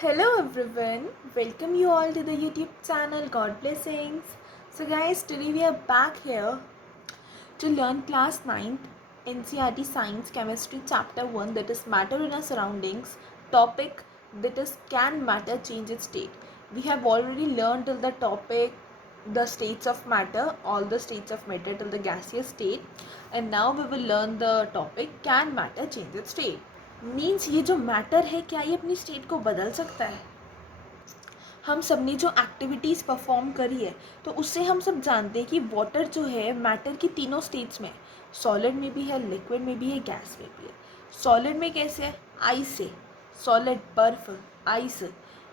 Hello everyone, welcome you all to the YouTube channel God Blessings. So guys, today we are back here to learn class 9th NCERT Science Chemistry Chapter 1, that is Matter in Our Surroundings, topic that is Can Matter Change Its State? We have already learned till the topic the states of matter, all the states of matter till the gaseous state, and now we will learn the topic Can Matter Change Its State? Means ये जो matter है क्या ये अपनी state को बदल सकता है? हम सब ने जो एक्टिविटीज़ परफॉर्म करी है तो उससे हम सब जानते हैं कि वाटर जो है मैटर की तीनों स्टेट्स में, सॉलिड में भी है, लिक्विड में भी है, गैस में भी है. सॉलिड में कैसे है? आइस से. सॉलिड बर्फ, आइस.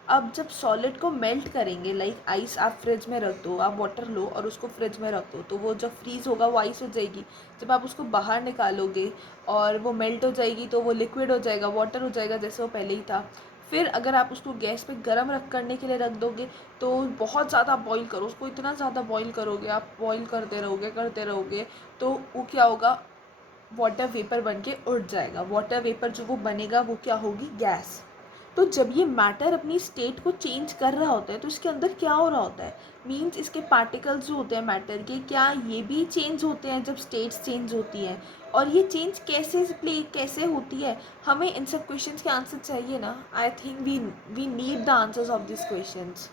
अब जब सॉलिड को मेल्ट करेंगे, लाइक आइस आप फ्रिज में रख दो, आप वाटर लो और उसको फ्रिज में रख दो, तो वो जब फ्रीज़ होगा वो आइस हो जाएगी. जब आप उसको बाहर निकालोगे और वो मेल्ट हो जाएगी तो वो लिक्विड हो जाएगा, वाटर हो जाएगा जैसे वो पहले ही था. फिर अगर आप उसको गैस पे गर्म करने के लिए रख दोगे तो बहुत ज़्यादा बॉईल करो उसको, इतना ज़्यादा बॉईल करोगे आप, बॉईल करते रहोगे तो वो क्या होगा, वाटर वेपर बन के उड़ जाएगा. वाटर वेपर जो वो बनेगा वो क्या होगी, गैस. तो जब ये मैटर अपनी स्टेट को चेंज कर रहा होता है तो इसके अंदर क्या हो रहा होता है, मीन्स इसके पार्टिकल्स जो होते हैं मैटर के, क्या ये भी चेंज होते हैं जब स्टेट्स चेंज होती हैं? और ये चेंज कैसे होती है? हमें इन सब क्वेश्चंस के आंसर चाहिए ना. I think we need the answers of this questions.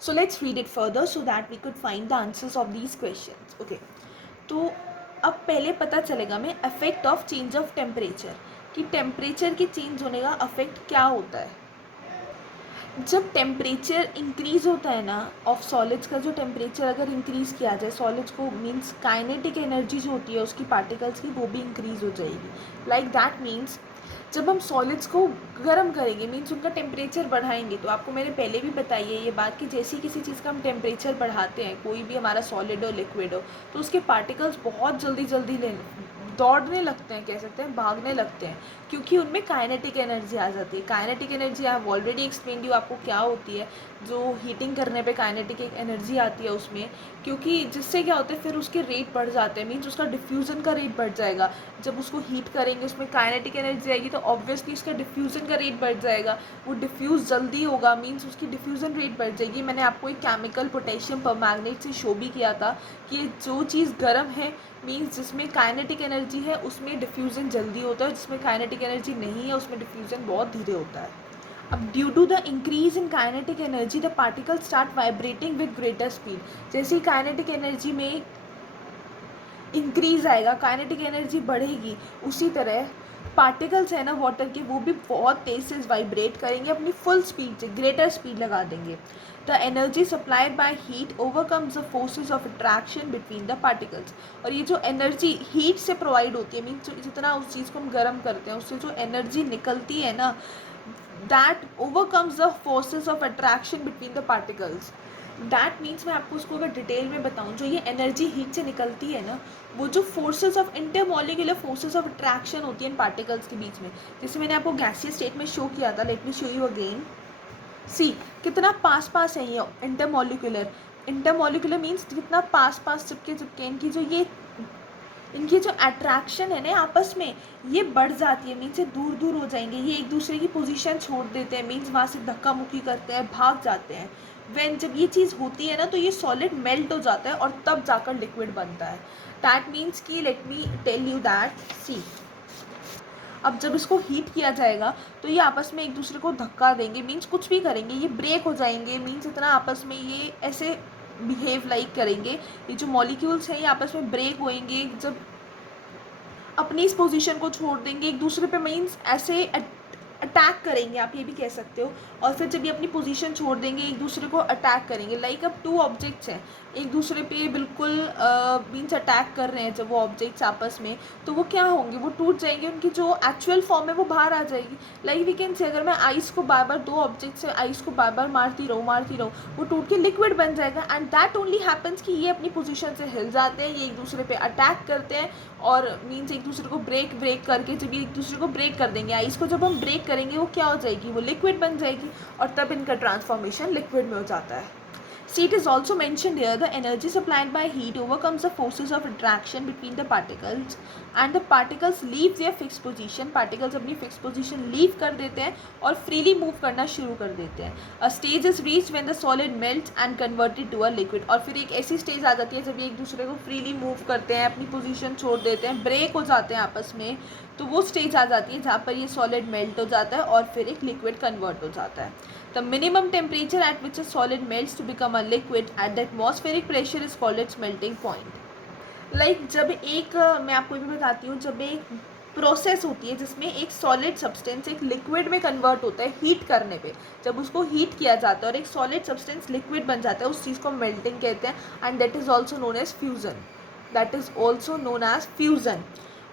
So let's read it further so that we could find the answers of these questions. Okay, तो अब पहले पता चलेगा हमें effect of change of temperature, कि temperature के change होने का इफेक्ट क्या होता है. जब टेम्परेचर इंक्रीज़ होता है ना ऑफ सॉलिड्स का, जो टेम्परेचर अगर इंक्रीज़ किया जाए सॉलिड्स को, मींस काइनेटिक एनर्जी जो होती है उसकी पार्टिकल्स की वो भी इंक्रीज़ हो जाएगी. लाइक दैट मीन्स जब हम सॉलिड्स को गर्म करेंगे, मीन्स उनका टेम्परेचर बढ़ाएंगे, तो आपको मैंने पहले भी बताई है ये बात कि जैसे किसी चीज़ का हम टेम्परेचर बढ़ाते हैं, कोई भी हमारा सॉलिड हो लिक्विड हो, तो उसके पार्टिकल्स बहुत जल्दी दौड़ने लगते हैं, कह सकते हैं भागने लगते हैं, क्योंकि उनमें काइनेटिक एनर्जी आ जाती है. Kinetic energy I have already explained you आपको क्या होती है. जो हीटिंग करने पे काइनेटिक एक एनर्जी आती है उसमें, क्योंकि जिससे क्या होता है फिर उसके रेट बढ़ जाते हैं, मीन्स उसका डिफ्यूज़न का रेट बढ़ जाएगा. जब उसको हीट करेंगे उसमें काइनेटिक एनर्जी आएगी तो ऑब्वियसली उसका डिफ्यूज़न का रेट बढ़ जाएगा, वो डिफ्यूज़ जल्दी होगा, मीन्स उसकी डिफ्यूज़न रेट बढ़ जाएगी. मैंने आपको एक केमिकल पोटेशियम परमैंगनेट से शो भी किया था कि जो चीज़ गर्म है, मीन्स जिसमें काइनेटिक एनर्जी है उसमें डिफ्यूज़न जल्दी होता है, जिसमें काइनेटिक एनर्जी नहीं है उसमें डिफ्यूज़न बहुत धीरे होता है. अब due to the increase in kinetic energy the particle start vibrating with greater speed. जैसे ही काइनेटिक एनर्जी में इंक्रीज आएगा, काइनेटिक एनर्जी बढ़ेगी, उसी तरह पार्टिकल्स है ना वाटर के, वो भी बहुत तेज़ से वाइब्रेट करेंगे, अपनी फुल स्पीड से ग्रेटर स्पीड लगा देंगे. The energy supplied by heat overcomes the forces of attraction between the particles. और ये जो एनर्जी हीट से प्रोवाइड होती है, मीन्स जितना उस चीज़ को हम गर्म करते हैं उससे जो एनर्जी निकलती है ना, that overcomes the forces of attraction between the particles. That means मैं आपको उसको अगर डिटेल में बताऊँ, जो ये एनर्जी हीट से निकलती है ना, वो जो forces of intermolecular forces of attraction होती है इन पार्टिकल्स के बीच में, जैसे मैंने आपको गैसियस स्टेट में शो किया था. Let me show you again. See कितना पास है ये इंटरमॉलिक्यूलर. इंटरमॉलिक्यूलर मीन्स कितना पास चिपके इनकी जो अट्रैक्शन है ना आपस में ये बढ़ जाती है, मीन्स ये दूर हो जाएंगे, ये एक दूसरे की पोजीशन छोड़ देते हैं, मीन्स वहाँ से धक्का मुक्की करते हैं, भाग जाते हैं. व्हेन जब ये चीज़ होती है ना तो ये सॉलिड मेल्ट हो जाता है और तब जाकर लिक्विड बनता है. दैट मीन्स कि let me tell you that. See अब जब इसको हीट किया जाएगा तो ये आपस में एक दूसरे को धक्का देंगे, मीन्स कुछ भी करेंगे, ये ब्रेक हो जाएंगे, मीन्स इतना आपस में ये ऐसे बिहेव लाइक करेंगे. ये जो मॉलिक्यूल्स हैं ये आपस में ब्रेक होएंगे, जब अपनी इस पोजीशन को छोड़ देंगे एक दूसरे पे, मीन्स ऐसे अटैक करेंगे, आप ये भी कह सकते हो. और फिर जब ये अपनी पोजीशन छोड़ देंगे एक दूसरे को अटैक करेंगे. लाइक अब टू ऑब्जेक्ट्स हैं एक दूसरे पे बिल्कुल मीन्स अटैक कर रहे हैं, जब वो ऑब्जेक्ट्स आपस में, तो वो क्या होंगे, वो टूट जाएंगे, उनकी जो एक्चुअल फॉर्म है वो बाहर आ जाएगी. लाइक वी कैन से अगर मैं आइस को बार बार, दो ऑब्जेक्ट्स से आइस को बार बार मारती रहूँ, वो टूट के लिक्विड बन जाएगा. एंड दैट ओनली हैपन्स कि ये अपनी पोजीशन से हिल जाते हैं, ये एक दूसरे पे अटैक करते हैं और मीन्स एक दूसरे को ब्रेक करके, जब ये एक दूसरे को ब्रेक कर देंगे, आइस को जब हम ब्रेक करेंगे वो क्या हो जाएगी, वो लिक्विड बन जाएगी और तब इनका ट्रांसफॉर्मेशन लिक्विड में हो जाता है. See, it is also mentioned here, the energy supplied by heat overcomes the forces of attraction between the particles and the particles leave their fixed position. Particles अपनी fixed position leave कर देते हैं और freely move करना शुरू कर देते हैं. A stage is reached when the solid melts and converted to a liquid. और फिर एक ऐसी stage आ जाती है जब ये एक दूसरे को freely move करते हैं, अपनी position छोड़ देते हैं, break हो जाते हैं आपस में, तो वो stage आ जाती है जहाँ पर ये solid melt हो जाता है और फिर एक liquid convert हो जाता है. The minimum temperature at which a solid melts to become a liquid at the atmospheric pressure is called its melting point. Like जब एक मैं आपको भी बताती हूँ, जब एक प्रोसेस होती है जिसमें एक सॉलिड सब्सटेंस एक लिक्विड में कन्वर्ट होता है हीट करने पे, जब उसको हीट किया जाता है और एक सॉलिड सब्सटेंस लिक्विड बन जाता है, उस चीज़ को मेल्टिंग कहते हैं. And that is also known as fusion. That is also known as fusion.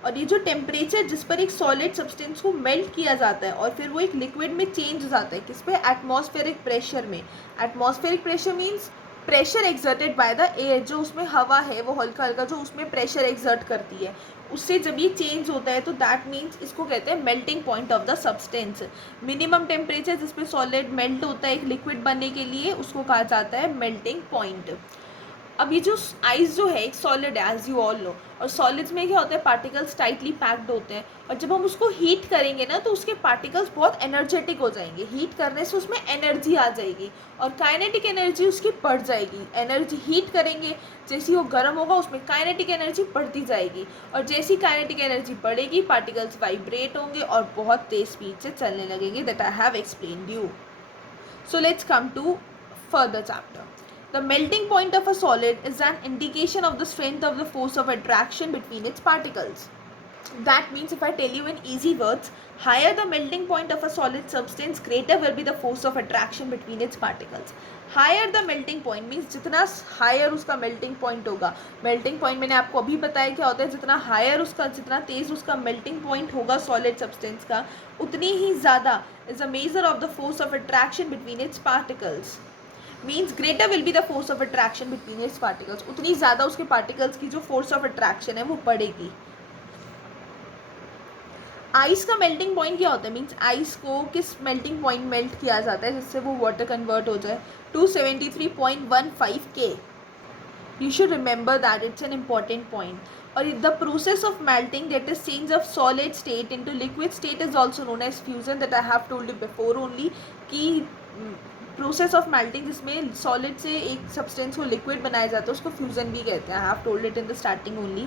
और ये जो टेम्परेचर जिस पर एक सॉलिड सब्सटेंस को मेल्ट किया जाता है और फिर वो एक लिक्विड में चेंज हो जाता है, किस पे? एटमॉस्फेरिक प्रेशर में. Atmospheric pressure means pressure exerted by the air. जो उसमें हवा है वो हल्का हल्का जो उसमें प्रेशर एक्सर्ट करती है, उससे जब ये चेंज होता है तो दैट मीन्स इसको कहते हैं melting point of the substance. Minimum temperature जिस पे सॉलिड मेल्ट होता है एक लिक्विड बनने के लिए, उसको कहा जाता है मेल्टिंग पॉइंट. अब ये जो आइस जो है एक सॉलिड है एज यू ऑल नो, और सॉलिड्स में क्या होता है, पार्टिकल्स टाइटली पैक्ड होते हैं, और जब हम उसको हीट करेंगे ना तो उसके पार्टिकल्स बहुत एनर्जेटिक हो जाएंगे. हीट करने से उसमें एनर्जी आ जाएगी और काइनेटिक एनर्जी उसकी बढ़ जाएगी. एनर्जी हीट करेंगे, जैसे वो गर्म होगा उसमें काइनेटिक एनर्जी बढ़ती जाएगी, और जैसी काइनेटिक एनर्जी बढ़ेगी पार्टिकल्स वाइब्रेट होंगे और बहुत तेज स्पीड से चलने लगेंगे. That I have explained you. So let's come to further chapter. The melting point of a solid is an indication of the strength of the force of attraction between its particles. That means, if I tell you in easy words, higher the melting point of a solid substance, greater will be the force of attraction between its particles. Higher the melting point means जितना higher उसका melting point होगा. Melting point मैंने आपको अभी बताया क्या होता है, जितना higher उसका, जितना तेज़ उसका melting point होगा solid substance का, उतनी ही ज़्यादा is a measure of the force of attraction between its particles. Means greater will be the force of attraction between its particles. उतनी ज़्यादा उसके पार्टिकल्स की जो फोर्स ऑफ अट्रैक्शन है वो बढ़ेगी. आइस का मेल्टिंग पॉइंट क्या होता है, मीन्स आइस को किस मेल्टिंग पॉइंट मेल्ट किया जाता है जिससे वो वाटर कन्वर्ट हो जाए? 273.15 K. You should remember that, it's an important point. और the process of melting, that is change of solid state into liquid state, is also known as fusion. that I have told you before only कि process of melting जिसमें solid से एक substance को liquid बनाया जाता है उसको fusion भी कहते हैं. I have told it in the starting only.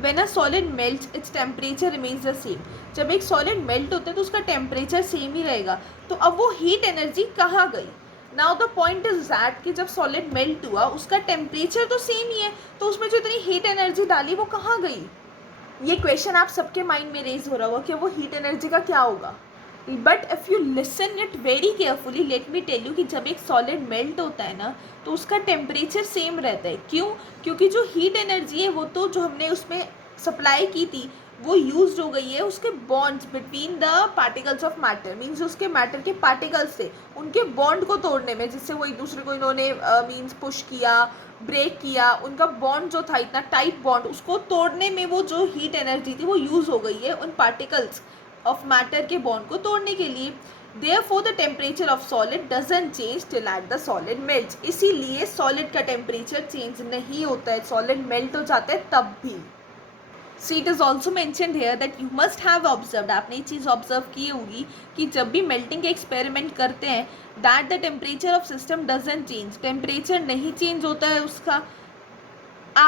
When a solid melts its temperature remains the same. जब एक सॉलिड मेल्ट होता है तो उसका टेम्परेचर सेम ही रहेगा. तो अब वो हीट एनर्जी कहाँ गई? Now the point is that कि जब सॉलिड मेल्ट हुआ उसका टेम्परेचर तो सेम ही है, तो उसमें जो इतनी हीट एनर्जी डाली वो कहाँ गई? ये क्वेश्चन आप सबके माइंड में रेज हो रहा होगा कि वो हीट एनर्जी का क्या होगा. But if you listen it very carefully, let me tell you कि जब एक सॉलिड मेल्ट होता है ना तो उसका टेम्परेचर सेम रहता है. क्यों? क्योंकि जो हीट एनर्जी है वो तो जो हमने उसमें सप्लाई की थी वो यूज हो गई है उसके bonds between the particles of matter. Means उसके मैटर के पार्टिकल्स से उनके बॉन्ड को तोड़ने में, जिससे वो एक दूसरे को इन्होंने मीन्स पुश किया, ब्रेक किया, उनका बॉन्ड जो था इतना टाइट बॉन्ड, उसको तोड़ने में वो जो हीट एनर्जी थी वो यूज़ हो गई है उन पार्टिकल्स ऑफ मैटर के बॉन्ड को तोड़ने के लिए. Therefore the temperature of solid doesn't change till at the solid melts. इसीलिए सॉलिड का टेम्परेचर चेंज नहीं होता है, सॉलिड मेल्ट हो जाता है तब भी. See, it is also mentioned here that you must have observed, आपने ये चीज़ ऑब्जर्व की होगी कि जब भी मेल्टिंग के एक्सपेरिमेंट करते हैं that the temperature of system doesn't change. Temperature नहीं चेंज होता है उसका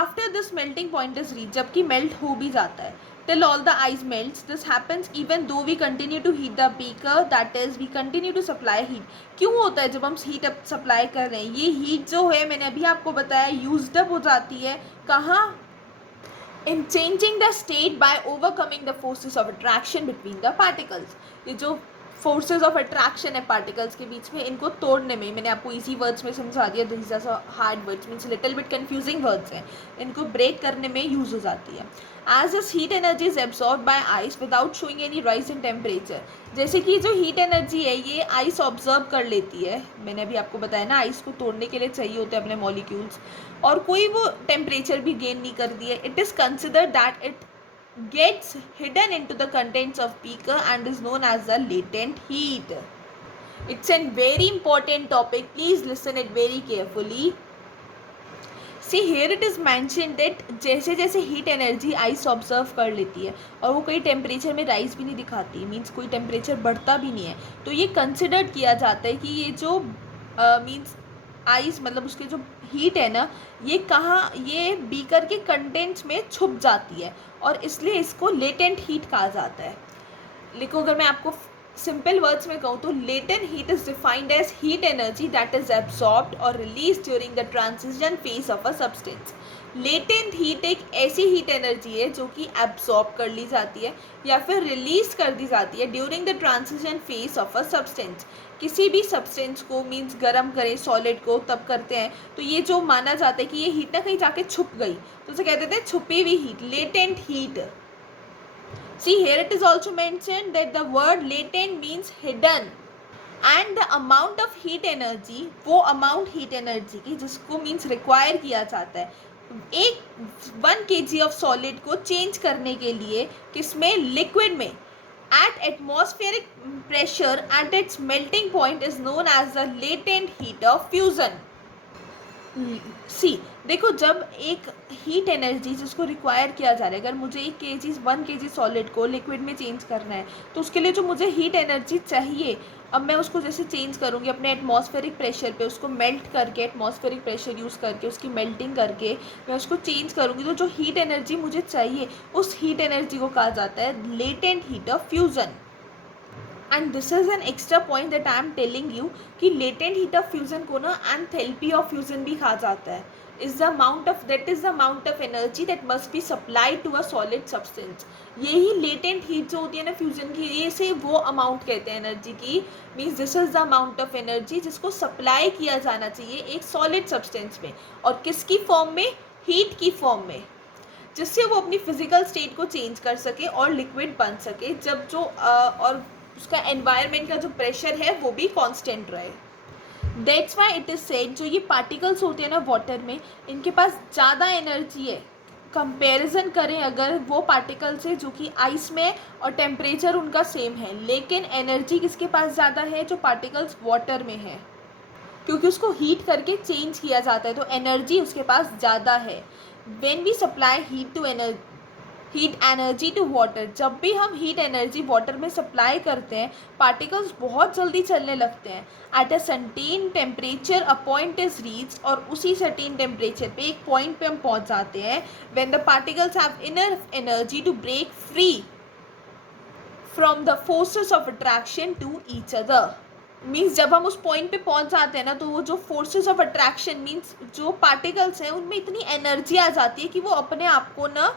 after this melting point is reached, जबकि मेल्ट हो भी जाता है. Till all the ice melts, this happens even though we continue to heat the beaker, that is we continue to supply heat. क्यों होता है जब हम हीट अप सप्लाई कर रहे हैं? ये हीट जो है मैंने अभी आपको बताया यूज्ड अप हो जाती है कहाँ? In changing the state by overcoming the forces of attraction between the particles. ये जो फोर्सेज ऑफ अट्रैक्शन है पार्टिकल्स के बीच में, इनको तोड़ने में, मैंने आपको इजी वर्ड्स में समझा दिया, this is hard words means little bit confusing words हैं, इनको ब्रेक करने में यूज़ हो जाती है. As this heat energy is absorb by ice without showing any rise in temperature. जैसे कि जो हीट एनर्जी है ये आइस ऑब्जर्व कर लेती है, मैंने अभी आपको बताया ना आइस को तोड़ने के लिए चाहिए होते हैं अपने मॉलिक्यूल्स, और कोई वो टेम्परेचर भी गेन नहीं कर दिए. It is consider that it gets hidden into the contents of beaker and is known as the latent heat. It's a very important topic, please listen it very carefully. See here it is mention that जैसे जैसे heat energy ice observe कर लेती है और वो कोई temperature में rise भी नहीं दिखाती, मीन्स कोई टेम्परेचर बढ़ता भी नहीं है, तो ये कंसिडर किया जाता है कि ये जो मीन्स आइस मतलब उसके जो हीट है ना, ये कहाँ, ये बीकर के कंटेंट्स में छुप जाती है और इसलिए इसको लेटेंट हीट कहा जाता है। लिखो, अगर मैं आपको सिंपल वर्ड्स में कहूँ तो latent heat is defined as heat energy that is absorbed और release during the transition phase of a substance. Latent heat एक ऐसी हीट एनर्जी है जो कि एब्सॉर्ब कर ली जाती है या फिर रिलीज कर दी जाती है during the transition phase of a substance. किसी भी सब्सटेंस को मीन्स गर्म करें सॉलिड को तब करते हैं, तो ये जो माना जाता है कि ये हीट ना कहीं जाके छुप गई, तो उसे कहते थे छुपी हुई heat, latent heat. See, here it is also mentioned that the word latent means hidden and the amount of heat energy, वो amount heat energy की जिसको means require किया जाता है एक 1 kg of solid को change करने के लिए, किसमें, liquid में, at atmospheric pressure at its melting point is known as the latent heat of fusion। सी देखो, जब एक हीट एनर्जी जिसको रिक्वायर किया जा रहा है, अगर मुझे 1 kg सॉलिड को लिक्विड में चेंज करना है, तो उसके लिए जो मुझे हीट एनर्जी चाहिए, अब मैं उसको जैसे चेंज करूँगी अपने एटमॉस्फेरिक प्रेशर पे, उसको मेल्ट करके एटमॉस्फेरिक प्रेशर यूज़ करके उसकी मेल्टिंग करके मैं उसको चेंज करूँगी, तो जो हीट एनर्जी मुझे चाहिए उस हीट एनर्जी को कहा जाता है latent heat of fusion. And this is an extra point that I am telling you कि लेटेंट हीट ऑफ फ्यूजन को ना एंथैल्पी ऑफ फ्यूजन भी कहा जाता है। Is the amount of energy that must be supplied to a solid substance. यही latent heat जो होती है ना फ्यूजन की, ये से वो अमाउंट कहते हैं एनर्जी की, means this is the amount of energy जिसको सप्लाई किया जाना चाहिए एक सॉलिड सब्सटेंस में, और किसकी फॉर्म में, हीट की फॉर्म में, जिससे वो अपनी फिजिकल स्टेट को चेंज कर सके और लिक्विड बन सके, जब जो और उसका एनवायरनमेंट का जो प्रेशर है वो भी कांस्टेंट रहे। That's why it is said, जो ये पार्टिकल्स होते हैं ना वाटर में, इनके पास ज़्यादा एनर्जी है कंपैरिजन करें अगर वो पार्टिकल से जो कि आइस में और टेम्परेचर उनका सेम है, लेकिन एनर्जी किसके पास ज़्यादा है, जो पार्टिकल्स वाटर में है, क्योंकि उसको हीट करके चेंज किया जाता है, तो एनर्जी उसके पास ज़्यादा है। When we supply heat energy to water, जब भी हम हीट एनर्जी वाटर में सप्लाई करते हैं, पार्टिकल्स बहुत जल्दी चलने लगते हैं। At a certain temperature a point is reached, और उसी सर्टेन टेम्परेचर पे एक पॉइंट पे हम पहुंच जाते हैं when the particles have enough energy to break free from the forces of attraction to each other. Means जब हम उस पॉइंट पे पहुंच जाते हैं ना, तो वो जो फोर्सेस ऑफ अट्रैक्शन मीन्स जो पार्टिकल्स हैं उनमें इतनी एनर्जी आ जाती है कि वो अपने आप को ना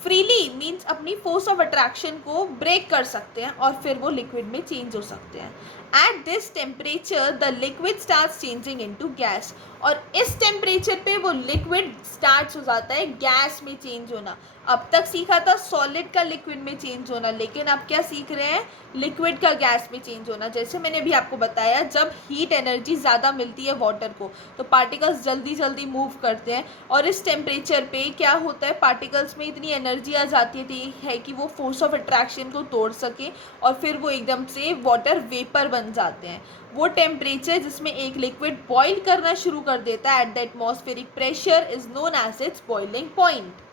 फ्रीली मीन्स अपनी फोर्स ऑफ अट्रैक्शन को ब्रेक कर सकते हैं और फिर वो लिक्विड में चेंज हो सकते हैं। At this temperature the liquid starts changing into gas, और इस टेम्परेचर पे वो लिक्विड स्टार्ट्स हो जाता है गैस में चेंज होना। अब तक सीखा था सॉलिड का लिक्विड में चेंज होना, लेकिन अब क्या सीख रहे हैं, लिक्विड का गैस में चेंज होना। जैसे मैंने अभी आपको बताया, जब हीट एनर्जी ज़्यादा मिलती है वाटर को, तो पार्टिकल्स जल्दी जल्दी मूव करते हैं, और इस टेम्परेचर पे क्या होता है, पार्टिकल्स में इतनी एनर्जी आ जाती है कि वो फोर्स ऑफ अट्रैक्शन को तोड़ सके और फिर वो एकदम से वाटर वेपर बन जाते हैं। वो टेम्परेचर जिसमें एक लिक्विड बॉईल करना शुरू कर देता है at the atmospheric pressure is known as its boiling point.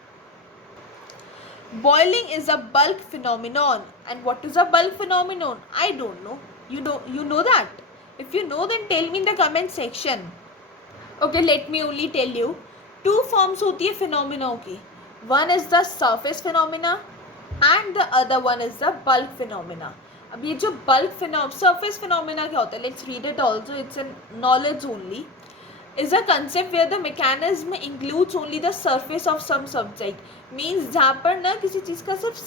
Boiling is a bulk phenomenon. And what is a bulk phenomenon? I don't know. You know that? If you know, then tell me in the comment section. Okay, let me only tell you. Two forms होती है phenomena की. One is the surface phenomena and the other one is the bulk phenomena. अब ये जो surface phenomena क्या होता है? Let's read it also. It's a knowledge only. Is a concept where the mechanism includes only the surface of some subject. Means जहाँ पर ना किसी चीज़ का सिर्फ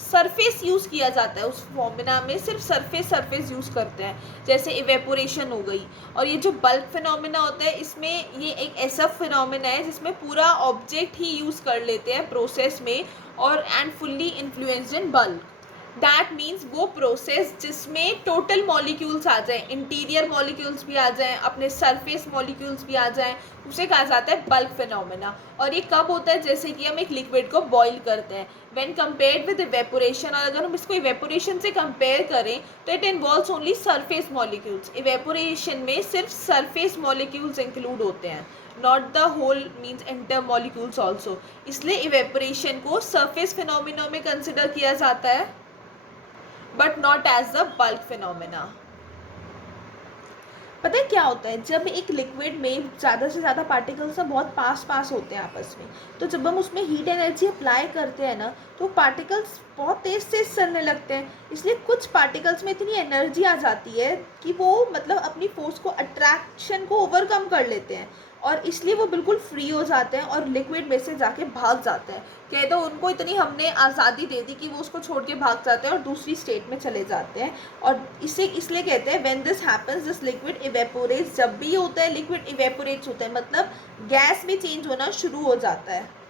सरफेस यूज़ किया जाता है, उस फॉर्मूला में सिर्फ सरफेस यूज़ करते हैं, जैसे इवेपोरेशन हो गई। और ये जो बल्क फिनोमिना होता है, इसमें ये एक ऐसा फिनोमिना है जिसमें पूरा ऑब्जेक्ट ही यूज़ कर लेते हैं प्रोसेस में, और and fully influenced in bulk. That means वो प्रोसेस जिसमें टोटल मॉलिक्यूल्स आ जाएं, इंटीरियर मॉलिक्यूल्स भी आ जाएं, अपने सरफेस मॉलिक्यूल्स भी आ जाएं, उसे कहा जाता है बल्क फिनोमेना। और ये कब होता है? जैसे कि हम एक लिक्विड को बॉईल करते हैं, व्हेन कंपेयर्ड विद इवेपोरेशन। और अगर हम इसको इवेपोरेशन से कंपेयर करें तो it involves only surface molecules. Evaporation में सिर्फ सरफेस मॉलिक्यूल्स इंक्लूड होते हैं, not the whole means inter molecules also. इसलिए इवेपोरेशन को सरफेस फिनोमिना में कंसिडर किया जाता है, but not as the bulk phenomena. पता है क्या होता है? जब एक लिक्विड में ज़्यादा से ज़्यादा पार्टिकल्स ना बहुत पास होते हैं आपस में, तो जब हम उसमें हीट एनर्जी अप्लाई करते हैं ना, तो पार्टिकल्स बहुत तेज़ तेज़ चलने लगते हैं। इसलिए कुछ पार्टिकल्स में इतनी एनर्जी आ जाती है कि वो मतलब अपनी फोर्स को, अट्रैक्शन को ओवरकम कर लेते हैं, और इसलिए वो बिल्कुल फ्री हो जाते हैं और लिक्विड में से जाके भाग जाते हैं। कह दो उनको इतनी हमने आज़ादी दे दी कि वो उसको छोड़ के भाग जाते हैं और दूसरी स्टेट में चले जाते हैं। और इसे इसलिए कहते हैं when this happens this liquid evaporates. जब भी ये होता है लिक्विड इवेपोरेट्स होता है, मतलब गैस में चेंज होना शुरू हो जाता है।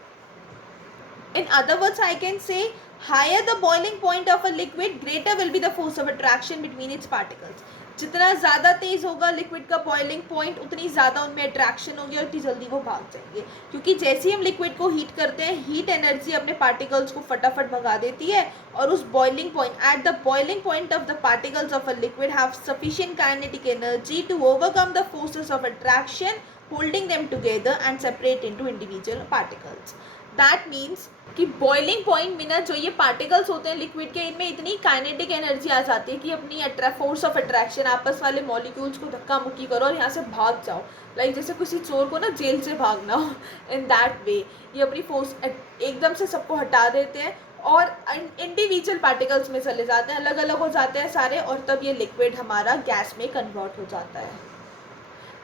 In other words, I can say higher the boiling point of a liquid, greater will be the force of attraction between its particles. जितना ज़्यादा तेज़ होगा लिक्विड का बॉइलिंग पॉइंट, उतनी ज़्यादा उनमें अट्रैक्शन होगी और इतनी जल्दी वो भाग जाएंगे। क्योंकि जैसे ही हम लिक्विड को हीट करते हैं, हीट एनर्जी अपने पार्टिकल्स को फटाफट भगा देती है, और उस boiling point, at the boiling point of the particles of a liquid have sufficient kinetic energy to overcome the forces of attraction holding them together and separate into individual particles. That means कि boiling point में ना जो ये particles होते हैं liquid के, इनमें इतनी काइनेटिक एनर्जी आ जाती है कि अपनी फोर्स ऑफ अट्रैक्शन, आपस वाले मॉलिक्यूल्स को धक्का मुक्की करो और यहाँ से भाग जाओ। लाइक जैसे किसी चोर को ना जेल से भागना हो, इन दैट वे ये अपनी फोर्स एकदम से सबको हटा देते हैं और इंडिविजुअल पार्टिकल्स में चले जाते हैं, अलग अलग हो जाते हैं सारे, और तब ये लिक्विड हमारा गैस में कन्वर्ट हो जाता है।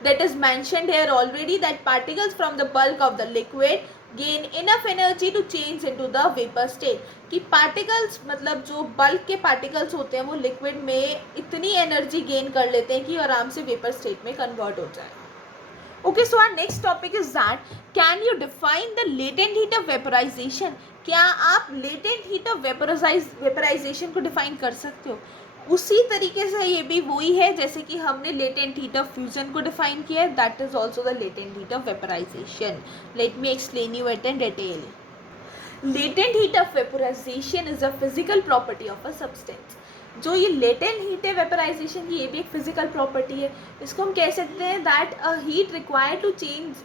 That is mentioned here already that particles from the bulk of the liquid gain enough energy to change into the vapor state। कि पार्टिकल्स मतलब जो बल्क के पार्टिकल्स होते हैं वो लिक्विड में इतनी एनर्जी गेन कर लेते हैं कि आराम से वेपर स्टेट में कन्वर्ट हो जाए। Okay, so our next topic is that can you define the latent heat of vaporisation. क्या आप लेटेंट हीट ऑफ वेपराइजेशन को डिफाइन कर सकते हो? उसी तरीके से ये भी वही है जैसे कि हमने लेटेंट हीट ऑफ फ्यूजन को डिफाइन किया है, that is also the latent heat of vaporisation. Let me explain you it in detail. Latent heat of vaporisation is a physical property of a substance. जो ये latent heat है vaporisation की, ये भी एक फिजिकल प्रॉपर्टी है। इसको हम कह सकते हैं that a heat required to change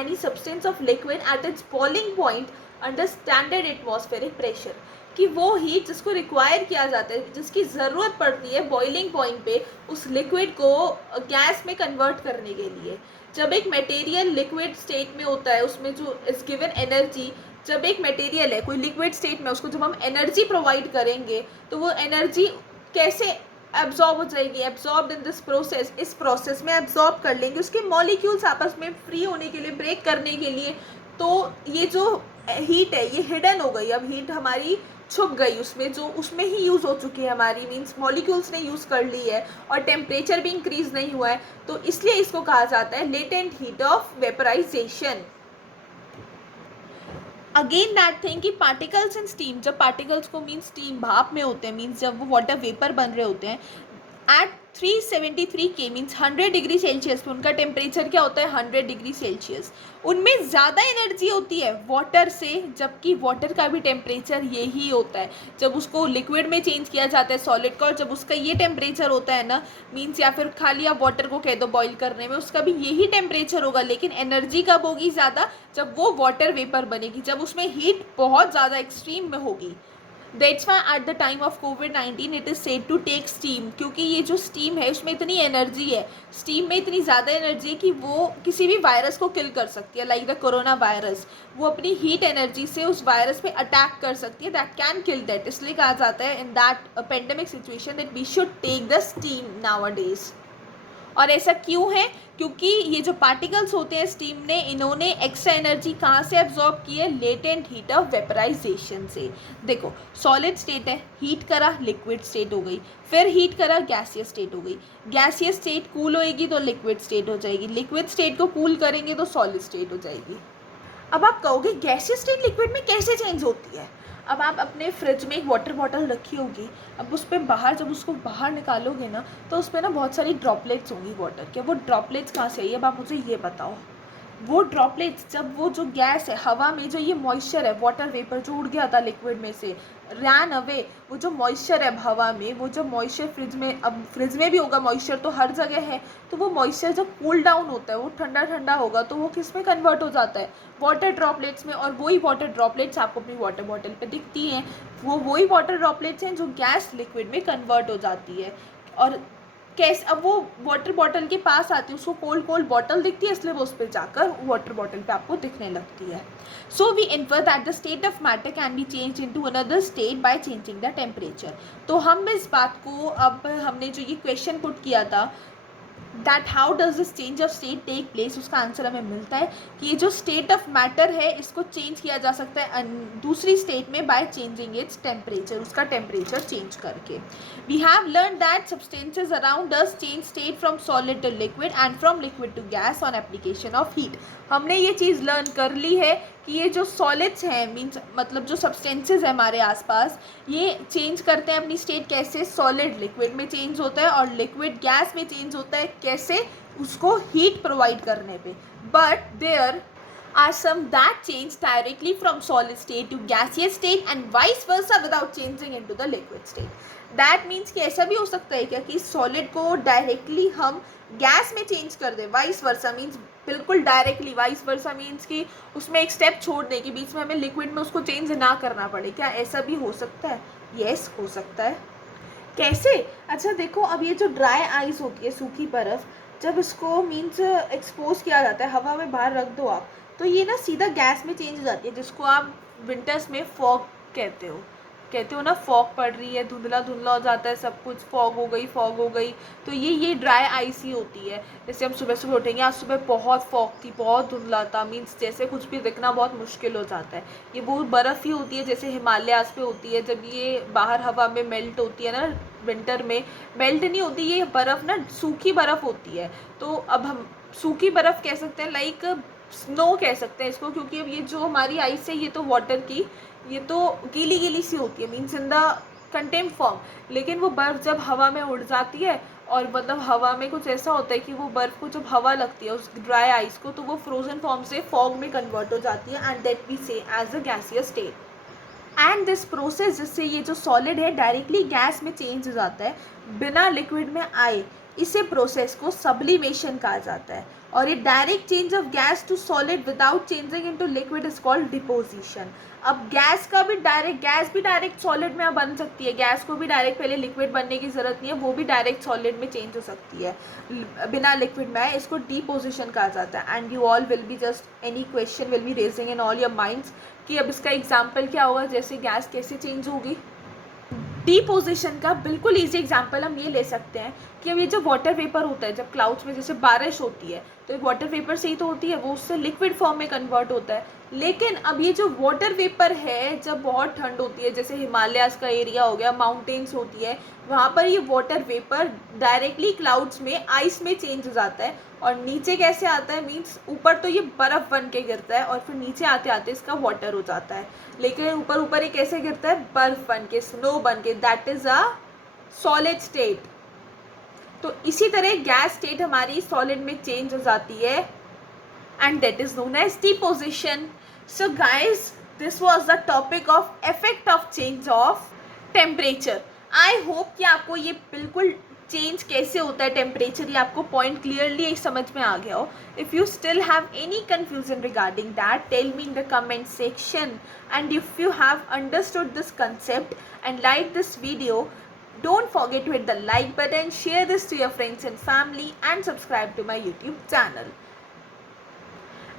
any substance of liquid at its boiling point under standard atmospheric pressure. कि वो हीट जिसको रिक्वायर किया जाता है, जिसकी ज़रूरत पड़ती है बॉइलिंग पॉइंट पे उस लिक्विड को गैस में कन्वर्ट करने के लिए। जब एक मटेरियल लिक्विड स्टेट में होता है, उसमें जो इज गिवन एनर्जी, जब एक मटेरियल है कोई लिक्विड स्टेट में, उसको जब हम एनर्जी प्रोवाइड करेंगे तो वो एनर्जी कैसे एब्जॉर्ब हो जाएगी? एब्जॉर्ब इन दिस प्रोसेस, इस प्रोसेस में एब्जॉर्ब कर लेंगे उसके मॉलिक्यूल्स आपस में फ्री होने के लिए, ब्रेक करने के लिए। तो ये जो हीट है ये हिडन हो गई, अब हीट हमारी छुप गई उसमें, जो उसमें ही यूज़ हो चुकी है हमारी, मीन्स मॉलिक्यूल्स ने यूज़ कर ली है और टेम्परेचर भी इंक्रीज नहीं हुआ है, तो इसलिए इसको कहा जाता है latent heat of vaporisation. Again that thing कि पार्टिकल्स इन स्टीम, जब पार्टिकल्स को मीन्स स्टीम भाप में होते हैं, मीन्स जब वो वाटर वेपर बन रहे होते हैं एट 373 के मीन्स 100 डिग्री सेल्सियस पे, उनका टेम्परेचर क्या होता है 100 डिग्री सेल्सियस। उनमें ज़्यादा एनर्जी होती है वाटर से, जबकि वाटर का भी टेम्परेचर यही होता है जब उसको लिक्विड में चेंज किया जाता है सॉलिड का, और जब उसका ये टेम्परेचर होता है ना, मीन्स या फिर खाली आप वाटर को कह दो बॉईल करने में, उसका भी यही टेम्परेचर होगा। लेकिन एनर्जी कब होगी ज़्यादा? जब वो वाटर वेपर बनेगी, जब उसमें हीट बहुत ज़्यादा एक्सट्रीम में होगी। That's why at the time of COVID-19 it is said to take steam, क्योंकि ये जो स्टीम है उसमें इतनी एनर्जी है, स्टीम में इतनी ज़्यादा एनर्जी है कि वो किसी भी वायरस को किल कर सकती है। लाइक द कोरोना वायरस, वो अपनी हीट एनर्जी से उस वायरस पे अटैक कर सकती है, दैट कैन किल दैट। इसलिए कहा जाता है in that pandemic situation that we should take the steam nowadays. और ऐसा क्यों है? क्योंकि ये जो पार्टिकल्स होते हैं स्टीम ने, इन्होंने एक्स्ट्रा एनर्जी कहाँ से एब्जॉर्ब की है? लेटेंट हीट ऑफ वेपराइजेशन से। देखो सॉलिड स्टेट है, हीट करा लिक्विड स्टेट हो गई, फिर हीट करा गैसियस स्टेट हो गई, गैसियस स्टेट कूल होएगी तो लिक्विड स्टेट हो जाएगी, लिक्विड स्टेट को कूल करेंगे तो सॉलिड स्टेट हो जाएगी। अब आप कहोगे गैसियस स्टेट लिक्विड में कैसे चेंज होती है? अब आप अपने फ्रिज में एक वाटर बॉटल रखी होगी, अब उस पर बाहर जब उसको बाहर निकालोगे ना तो उस पर ना बहुत सारी ड्रॉपलेट्स होंगी वाटर के। वो ड्रॉपलेट्स कहाँ से आई? अब आप मुझे ये बताओ। वो ड्रॉपलेट्स जब वो जो गैस है हवा में, जो ये मॉइस्चर है, वाटर वेपर जो उड़ गया था लिक्विड में से, रैन अवे, वो जो मॉइस्चर है हवा में, वो जो मॉइस्चर फ्रिज में, अब फ्रिज में भी होगा मॉइस्चर तो हर जगह है, तो वो मॉइस्चर जब कूल डाउन होता है, वो ठंडा ठंडा होगा तो वो किस में कन्वर्ट हो जाता है? वाटर ड्रॉपलेट्स में। और वही वाटर ड्रॉपलेट्स आपको अपनी वाटर बॉटल पे दिखती हैं, वो वही वाटर ड्रॉपलेट्स हैं जो गैस लिक्विड में कन्वर्ट हो जाती है। और कैसे अब वो वाटर बॉटल के पास आती है, उसको कोल्ड कोल्ड बॉटल दिखती है, इसलिए वो उस पर जाकर वाटर बॉटल पे आपको दिखने लगती है। So we infer that the state of matter can be change into another state by changing the temperature. तो हम इस बात को, अब हमने जो ये क्वेश्चन पुट किया था that how does this change of state take place, उसका आंसर हमें मिलता है कि ये जो स्टेट ऑफ मैटर है इसको चेंज किया जा सकता है दूसरी स्टेट में बाय चेंजिंग इट्स टेम्परेचर, उसका टेम्परेचर चेंज करके। We have learn that substances around us change state from solid to liquid and from liquid to gas on application of heat. हमने ये चीज़ लर्न कर ली है कि ये जो सॉलिड्स हैं, मीन्स मतलब जो सब्सटेंसेज है हमारे आसपास, ये चेंज करते हैं अपनी स्टेट कैसे? सॉलिड लिक्विड में चेंज होता है और लिक्विड गैस में चेंज होता है कैसे? उसको हीट प्रोवाइड करने पे। But there are some that change directly from solid state to gaseous state and vice versa without changing into the liquid state. That means कि ऐसा भी हो सकता है क्या कि सॉलिड को डायरेक्टली हम गैस में चेंज कर दें? वाइस वर्सा मीन्स बिल्कुल डायरेक्टली, वाइस वर्सा मीन्स कि उसमें एक स्टेप छोड़ दें कि बीच में हमें लिक्विड में उसको चेंज ना करना पड़े। क्या ऐसा भी हो सकता है? यस, हो सकता है। कैसे? अच्छा देखो, अब ये जो ड्राई आइस होती है, सूखी बर्फ़, जब इसको मीन्स एक्सपोज किया जाता है, हवा में बाहर रख दो आप, तो ये ना सीधा गैस में चेंज हो जाती है, जिसको आप विंटर्स में फॉग कहते हो ना, फॉग पड़ रही है, धुंधला धुंधला हो जाता है सब कुछ, फॉग हो गई। तो ये ड्राई आइस ही होती है। जैसे हम सुबह सुबह उठेंगे, आज सुबह बहुत फॉग थी, बहुत धुंधला था, मीन्स जैसे कुछ भी दिखना बहुत मुश्किल हो जाता है। ये वो बर्फ़ ही होती है जैसे हिमालयाज़ पे होती है, जब ये बाहर हवा में मेल्ट होती है ना, विंटर में मेल्ट नहीं होती ये बर्फ़ ना, सूखी बर्फ़ होती है। तो अब हम सूखी बर्फ़ कह सकते हैं, लाइक स्नो कह सकते हैं इसको, क्योंकि अब ये जो हमारी आइस है ये तो वाटर की, ये तो गीली गीली सी होती है, means in the contempt form. लेकिन वो बर्फ़ जब हवा में उड़ जाती है, और मतलब हवा में कुछ ऐसा होता है कि वो बर्फ़ को जब हवा लगती है उस ड्राई आइस को, तो वो फ्रोजन फॉर्म से फॉग में कन्वर्ट हो जाती है, and that we say as a gaseous state. And this process, जिससे ये जो सॉलिड है डायरेक्टली गैस में चेंज हो जाता है बिना लिक्विड में आए, इसे प्रोसेस को सब्लिमेशन कहा जाता है। और ये direct change of gas to solid without changing into liquid is called deposition. अब गैस भी डायरेक्ट सॉलिड में बन सकती है, गैस को भी डायरेक्ट पहले लिक्विड बनने की ज़रूरत नहीं है, वो भी डायरेक्ट सॉलिड में चेंज हो सकती है बिना लिक्विड में आए, इसको डिपोजिशन कहा जाता है। And you all will be just any question will be raising in all your minds कि अब इसका एग्जाम्पल क्या होगा, जैसे गैस कैसे चेंज होगी। डिपोजिशन का बिल्कुल ईजी एग्जांपल हम ये ले सकते हैं कि अब ये जो वाटर वेपर होता है, जब क्लाउड्स में जैसे बारिश होती है तो ये वाटर वेपर से ही तो होती है, वो उससे लिक्विड फॉर्म में कन्वर्ट होता है। लेकिन अब ये जो वाटर वेपर है, जब बहुत ठंड होती है, जैसे हिमालयाज़ का एरिया हो गया, माउंटेन्स होती है, वहाँ पर ये वाटर वेपर डायरेक्टली क्लाउड्स में आइस में चेंज हो जाता है। और नीचे कैसे आता है, मीन्स ऊपर तो ये बर्फ़ बन के गिरता है और फिर नीचे आते आते इसका वाटर हो जाता है। लेकिन ऊपर ये कैसे गिरता है? बर्फ़ बन के, स्नो बन के, that is a solid state. तो इसी तरह गैस स्टेट हमारी सॉलिड में चेंज हो जाती है, and that is known as deposition. So guys, this was the topic of effect of change of temperature. I hope कि आपको ये बिल्कुल चेंज कैसे होता है टेम्परेचर, ये आपको पॉइंट क्लियरली समझ में आ गया हो। If you still have any confusion regarding that, tell me in the comment section. And if you have understood this concept and like this video, don't forget to hit the like button, share this to your friends and family, and subscribe to my YouTube channel.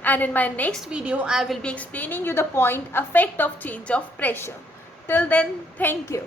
And in my next video, I will be explaining you the point effect of change of pressure. Till then, thank you.